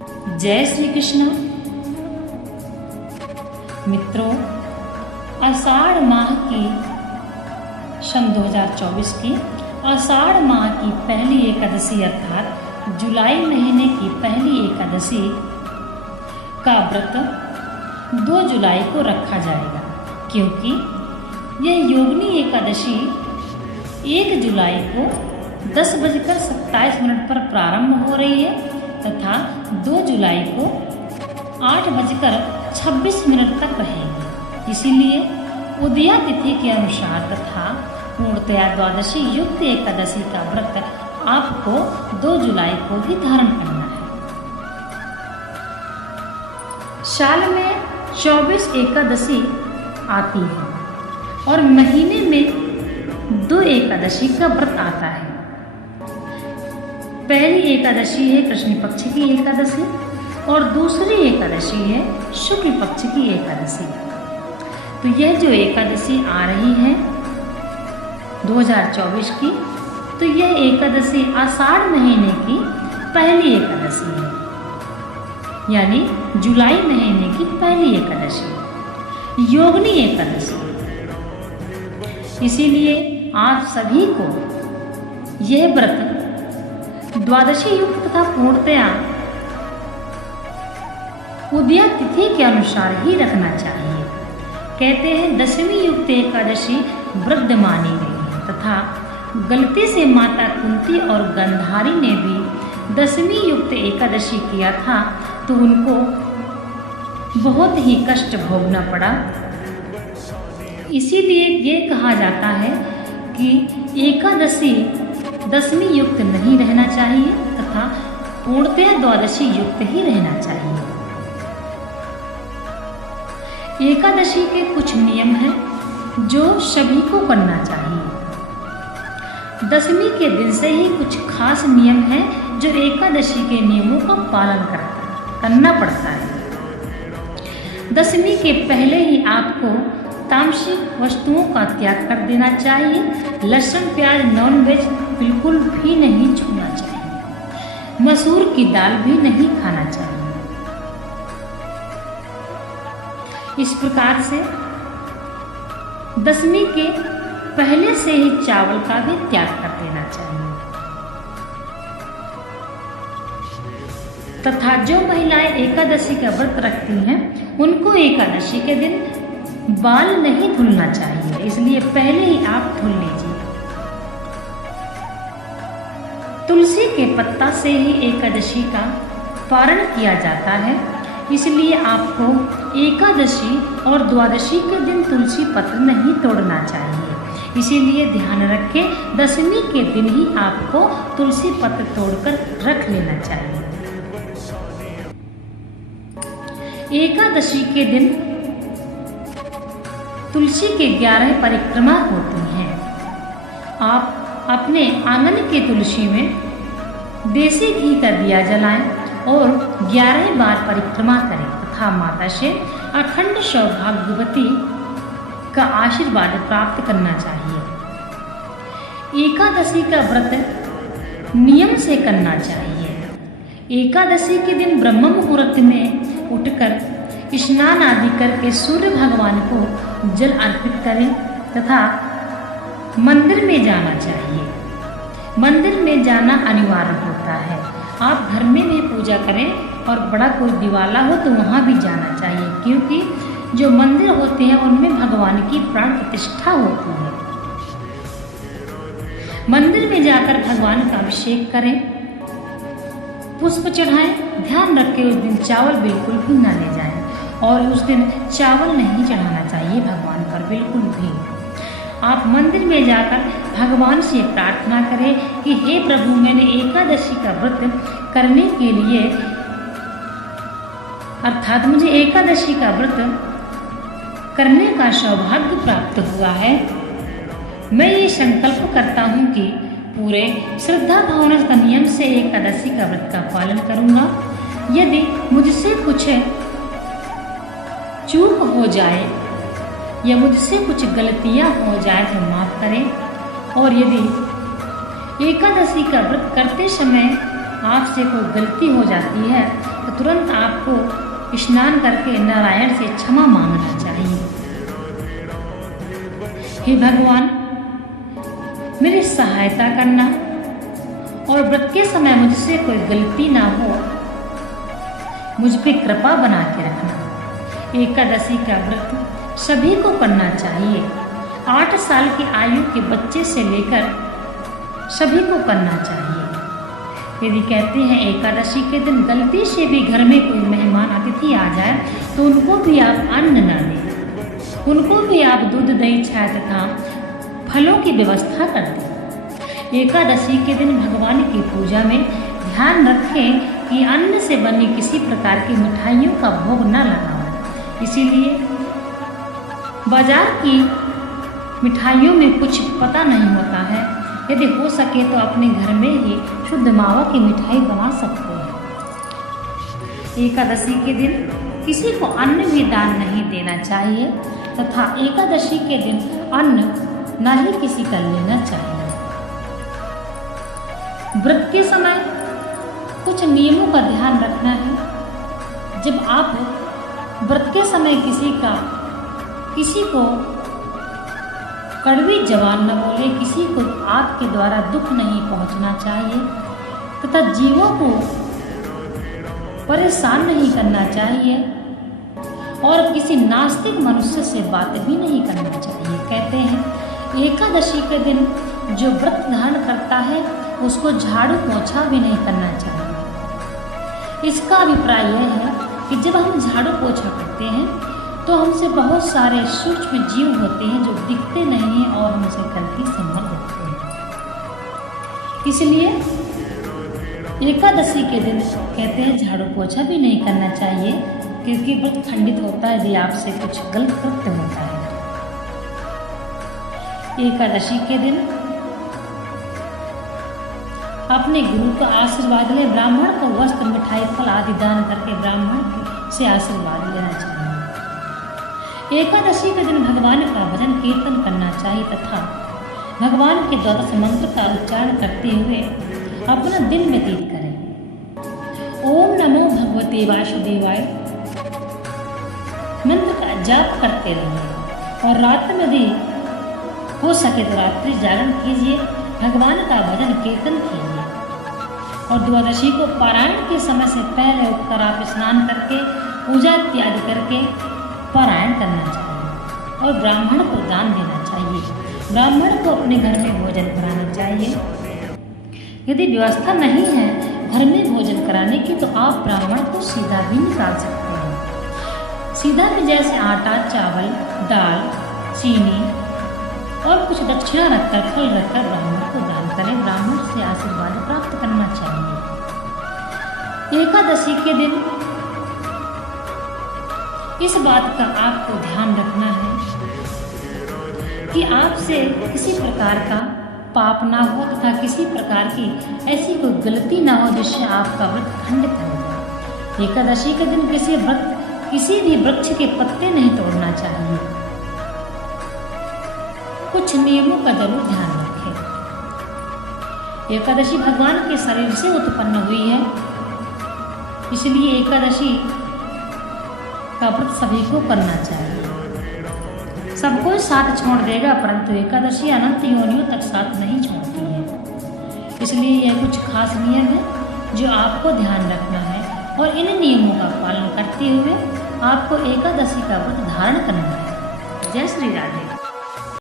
जय श्री कृष्ण। मित्रों, आषाढ़ माह की सन 2024 की आषाढ़ माह की पहली एकादशी अर्थात जुलाई महीने की पहली एकादशी का व्रत 2 जुलाई को रखा जाएगा, क्योंकि यह योगिनी एकादशी 1 जुलाई को 10:27 पर प्रारंभ हो रही है तथा 2 जुलाई को 8:26 तक रहेगी। इसीलिए उदया तिथि के अनुसार तथा पूर्णतया द्वादशी युक्त एकादशी का व्रत आपको 2 जुलाई को भी धारण करना है। साल में 24 एकादशी आती है और महीने में 2 एकादशी का व्रत आता है। पहली एकादशी है कृष्ण पक्ष की एकादशी और दूसरी एकादशी है शुक्ल पक्ष की एकादशी। तो यह जो एकादशी आ रही है 2024 की, तो यह एकादशी आषाढ़ महीने की पहली एकादशी है, यानी जुलाई महीने की पहली एकादशी, योगिनी एकादशी। इसीलिए आप सभी को यह व्रत द्वादशी युक्त तथा पूर्णतया उदया तिथि के अनुसार ही रखना चाहिए। कहते हैं 10वीं युक्त एकादशी वृद्ध मानी गई है तथा गलती से माता कुंती और गंधारी ने भी 10वीं युक्त एकादशी किया था तो उनको बहुत ही कष्ट भोगना पड़ा। इसीलिए ये कहा जाता है कि एकादशी 10वीं युक्त नहीं रहना चाहिए तथा पूर्णतया द्वादशी युक्त ही रहना चाहिए। एकादशी के कुछ नियम हैं जो सभी को करना चाहिए। 10वीं के दिन से ही कुछ खास नियम हैं जो एकादशी के नियमों का पालन करना पड़ता है। 10वीं के पहले ही आपको तामसिक वस्तुओं का त्याग कर देना चाहिए। लहसुन प्याज नॉनवेज बिल्कुल भी नहीं छूना चाहिए। मसूर की दाल भी नहीं खाना चाहिए। इस प्रकार से 10वीं के पहले से ही चावल का भी त्याग कर देना चाहिए। तथा जो महिलाएं एकादशी का व्रत रखती हैं उनको एकादशी के दिन बाल नहीं धुलना चाहिए, इसलिए पहले ही आप धुल लीजिए। तुलसी के पत्ता से ही एकादशी का पारण किया जाता है, इसलिए आपको एकादशी और द्वादशी के दिन तुलसी पत्र नहीं तोड़ना चाहिए। इसीलिए ध्यान रखें 10वीं के दिन ही आपको तुलसी पत्र तोड़कर रख लेना चाहिए। एकादशी के दिन तुलसी के 11 परिक्रमा होती हैं। आप अपने आंगन के तुलसी में देसी घी का दिया जलाएं और 11 बार परिक्रमा करें तथा माता से अखंड सौभाग्यवती का आशीर्वाद प्राप्त करना चाहिए। एकादशी का व्रत नियम से करना चाहिए। एकादशी के दिन ब्रह्म मुहूर्त में उठकर स्नान आदि करके सूर्य भगवान को जल अर्पित करें तथा मंदिर में जाना चाहिए। मंदिर में जाना अनिवार्य होता है। आप घर में भी पूजा करें और बड़ा कोई दिवाला हो तो वहाँ भी जाना चाहिए, क्योंकि जो मंदिर होते हैं उनमें भगवान की प्राण प्रतिष्ठा होती है। मंदिर में जाकर भगवान का अभिषेक करें, पुष्प चढ़ाएं। ध्यान रखें उस दिन चावल बिल्कुल भी ना ले जाएं और उस दिन चावल नहीं चढ़ाना चाहिए भगवान पर बिल्कुल भी। आप मंदिर में जाकर भगवान से प्रार्थना करें कि हे प्रभु, मैंने एकादशी का व्रत करने के लिए अर्थात मुझे एकादशी का व्रत करने का सौभाग्य प्राप्त हुआ है। मैं ये संकल्प करता हूँ कि पूरे श्रद्धा भावना नियम से एकादशी का व्रत का पालन करूँगा। यदि मुझसे कुछ चूक हो जाए या मुझसे कुछ गलतियां हो जाए तो माफ़ करें। और यदि एकादशी का व्रत करते समय आपसे कोई गलती हो जाती है तो तुरंत आपको स्नान करके नारायण से क्षमा मांगना चाहिए। हे भगवान, मेरी सहायता करना और व्रत के समय मुझसे कोई गलती ना हो, मुझ पे कृपा बना के रखना। एकादशी का व्रत सभी को करना चाहिए। 8 साल की आयु के बच्चे से लेकर सभी को करना चाहिए। यदि कहते हैं एकादशी के दिन गलती से भी घर में कोई मेहमान अतिथि आ जाए तो उनको भी आप अन्न न दें, उनको भी आप दूध दही छाछ तथा फलों की व्यवस्था कर दें। एकादशी के दिन भगवान की पूजा में ध्यान रखें कि अन्न से बनी किसी प्रकार की मिठाइयों का भोग न लगाओ। इसीलिए बाजार की मिठाइयों में कुछ पता नहीं होता है। यदि हो सके तो अपने घर में ही शुद्ध मावा की मिठाई बना सकते हैं। एकादशी के दिन किसी को अन्न भी दान नहीं देना चाहिए तथा एकादशी के दिन अन्न न ही किसी का लेना चाहिए। व्रत के समय कुछ नियमों का ध्यान रखना है। जब आप व्रत के समय किसी को कड़वी जबान न बोले, किसी को आपके द्वारा दुख नहीं पहुंचना चाहिए तथा जीवों को परेशान नहीं करना चाहिए और किसी नास्तिक मनुष्य से बात भी नहीं करना चाहिए। कहते हैं एकादशी के दिन जो व्रत धारण करता है उसको झाड़ू पोछा भी नहीं करना चाहिए। इसका अभिप्राय यह है कि जब हम झाड़ू पोछा करते हैं तो हमसे बहुत सारे सूक्ष्म जीव होते हैं जो दिखते नहीं हैं और हमसे गलती से मर जाते हैं। इसलिए एकादशी के दिन कहते हैं झाड़ू पोछा भी नहीं करना चाहिए, क्योंकि व्रत खंडित होता है यदि आपसे कुछ गलत कृत्य होता है। एकादशी के दिन अपने गुरु का आशीर्वाद ले, ब्राह्मण को वस्त्र मिठाई फल आदि दान करके ब्राह्मण से आशीर्वाद लेना चाहिए। एकादशी के दिन भगवान का भजन कीर्तन करना चाहिए तथा भगवान के द्वादश मंत्र का उच्चारण करते हुए अपना दिन व्यतीत करें। ओम नमो भगवते वासुदेवाय मंत्र का जाप करते रहिए और रात में यदि हो सके तो रात्रि जागरण कीजिए, भगवान का भजन कीर्तन कीजिए। और द्वादशी को पारायण के समय से पहले उठकर आप स्नान करके पूजा इत्यादि करके पारायण करना चाहिए और ब्राह्मण को दान देना चाहिए। ब्राह्मण को अपने घर में भोजन कराना चाहिए। यदि व्यवस्था नहीं है घर में भोजन कराने की तो आप ब्राह्मण को सीधा भी निकाल सकते हैं। सीधा भी जैसे आटा, चावल, दाल, चीनी और कुछ दक्षिणा रखकर फल रखकर ब्राह्मण को दान करें। ब्राह्मण से आशीर्वाद प्राप्त करना चाहिए। एकादशी के दिन इस बात का आपको ध्यान रखना है कि आपसे किसी प्रकार का पाप ना हो तथा किसी प्रकार की ऐसी कोई गलती ना हो जिससे आपका व्रत खंडित हो जाए। एकादशी के दिन किसी भी वृक्ष के पत्ते नहीं तोड़ना चाहिए। कुछ नियमों का जरूर ध्यान रखें। एकादशी भगवान के शरीर से उत्पन्न हुई है, इसलिए एकादशी का व्रत सभी को करना चाहिए। सबको साथ छोड़ देगा परंतु एकादशी अनंत योनियों तक साथ नहीं छोड़ती है। इसलिए यह कुछ खास नियम है जो आपको ध्यान रखना है और इन नियमों का पालन करते हुए आपको एकादशी का व्रत धारण करना है। जय श्री राधे।